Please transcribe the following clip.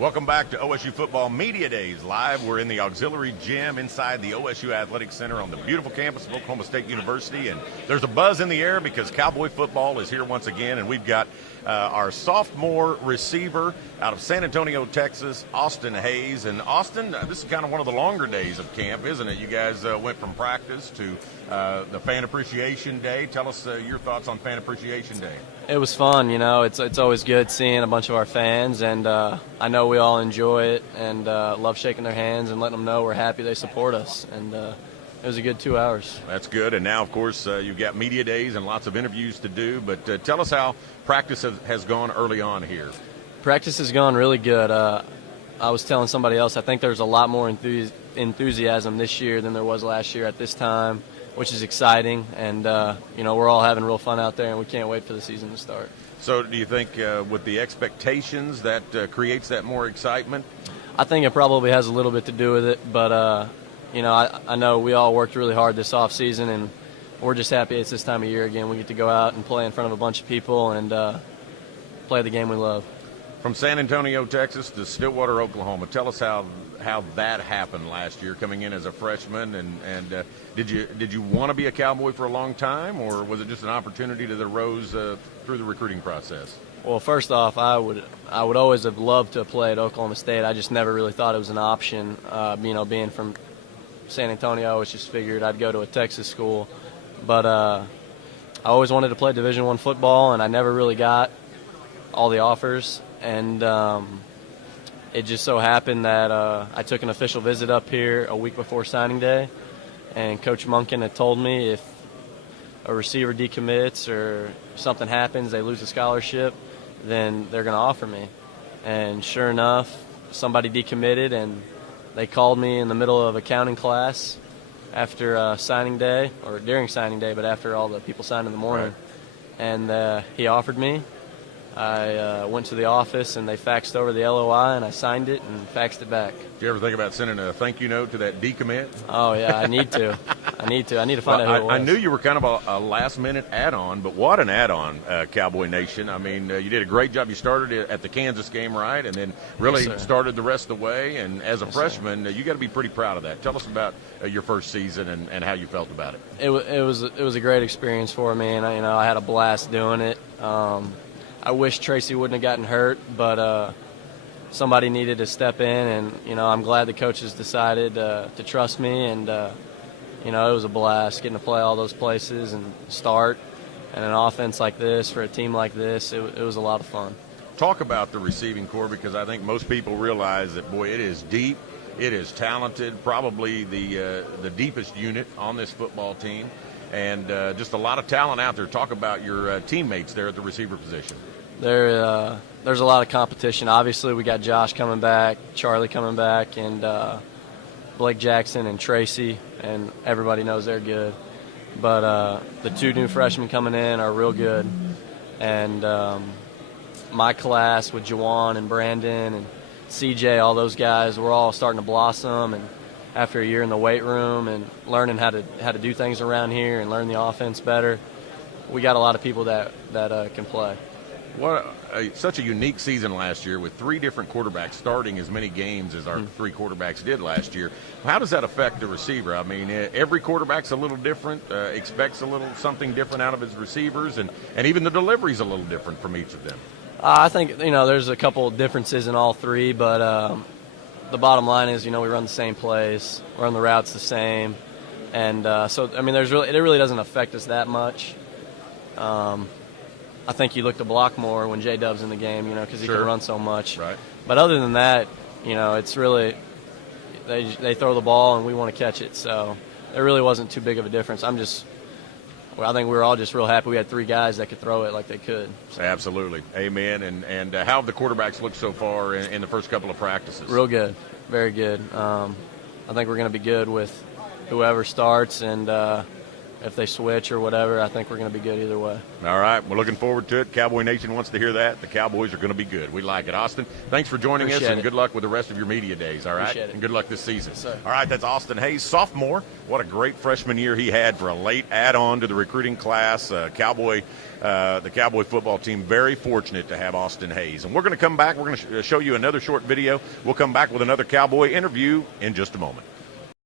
Welcome back to OSU Football Media Days Live. We're in the auxiliary gym inside the OSU Athletic Center on the beautiful campus of Oklahoma State University. And there's a buzz in the air because Cowboy football is here once again. And we've got our sophomore receiver out of San Antonio, Texas, Austin Hayes. And Austin, this is kind of one of the longer days of camp, isn't it? You guys went from practice to the Fan Appreciation Day. Tell us your thoughts on Fan Appreciation Day. It was fun, it's always good seeing a bunch of our fans, and I know we all enjoy it and love shaking their hands and letting them know we're happy they support us, and it was a good 2 hours. That's good, and now, of course, you've got media days and lots of interviews to do, but tell us how practice has gone early on here. Practice has gone really good. I was telling somebody else, I think there's a lot more enthusiasm this year than there was last year at this time, which is exciting, and we're all having real fun out there, and we can't wait for the season to start. So do you think with the expectations that creates that more excitement? I think it probably has a little bit to do with it, but I know we all worked really hard this off season, and we're just happy it's this time of year again. We get to go out and play in front of a bunch of people and play the game we love. From San Antonio, Texas to Stillwater, Oklahoma, tell us how that happened last year, coming in as a freshman, and did you want to be a Cowboy for a long time, or was it just an opportunity that arose through the recruiting process? Well, first off, I would always have loved to play at Oklahoma State. I just never really thought it was an option. Being from San Antonio, I always just figured I'd go to a Texas school, but I always wanted to play Division I football, and I never really got all the offers. And it just so happened that I took an official visit up here a week before signing day, and Coach Monken had told me if a receiver decommits or something happens, they lose a scholarship, then they're going to offer me. And sure enough, somebody decommitted, and they called me in the middle of accounting class after signing day, or during signing day, but after all the people signed in the morning. Right. And he offered me. I went to the office, and they faxed over the LOI, and I signed it and faxed it back. Did you ever think about sending a thank you note to that decommit? Oh, yeah, I need to. I need to find out who it was. I knew you were kind of a last-minute add-on, but what an add-on, Cowboy Nation. I mean, you did a great job. You started at the Kansas game, right, and then really started the rest of the way. And as a freshman, you got to be pretty proud of that. Tell us about your first season and how you felt about it. It was a great experience for me, and I had a blast doing it. I wish Tracy wouldn't have gotten hurt, but somebody needed to step in, and I'm glad the coaches decided to trust me, and it was a blast getting to play all those places and start, and an offense like this for a team like this, it was a lot of fun. Talk about the receiving corps, because I think most people realize that, boy, it is deep, it is talented, probably the deepest unit on this football team. And just a lot of talent out there. Talk about your teammates there at the receiver position. There's a lot of competition. Obviously, we got Josh coming back, Charlie coming back, and Blake Jackson and Tracy, and everybody knows they're good. But the two new freshmen coming in are real good. And my class with Juwan and Brandon and CJ, all those guys, we're all starting to blossom, and after a year in the weight room and learning how to do things around here and learn the offense better, we got a lot of people that can play. Such a unique season last year with three different quarterbacks starting as many games as our three quarterbacks did last year. How does that affect the receiver? I mean, every quarterback's a little different, expects a little something different out of his receivers, and even the delivery's a little different from each of them. I think, there's a couple of differences in all three, but the bottom line is, we run the same plays, we run the routes the same, and it really doesn't affect us that much. I think you look to block more when J-Dub's in the game, because he can run so much. Right. But other than that, it's really they throw the ball and we want to catch it, so there really wasn't too big of a difference. I think we were all just real happy we had three guys that could throw it like they could. So. Absolutely. Amen. And how have the quarterbacks looked so far in the first couple of practices? Real good. Very good. I think we're going to be good with whoever starts, and if they switch or whatever, I think we're going to be good either way. All right, we're looking forward to it. Cowboy Nation wants to hear that. The Cowboys are going to be good. We like it. Austin, thanks for joining us, Appreciate and it. good luck with the rest of your media days, all right? Appreciate it. And good luck this season. Yes, sir. All right, that's Austin Hayes, sophomore. What a great freshman year he had for a late add-on to the recruiting class. The Cowboy football team, very fortunate to have Austin Hayes. And we're going to come back. We're going to show you another short video. We'll come back with another Cowboy interview in just a moment.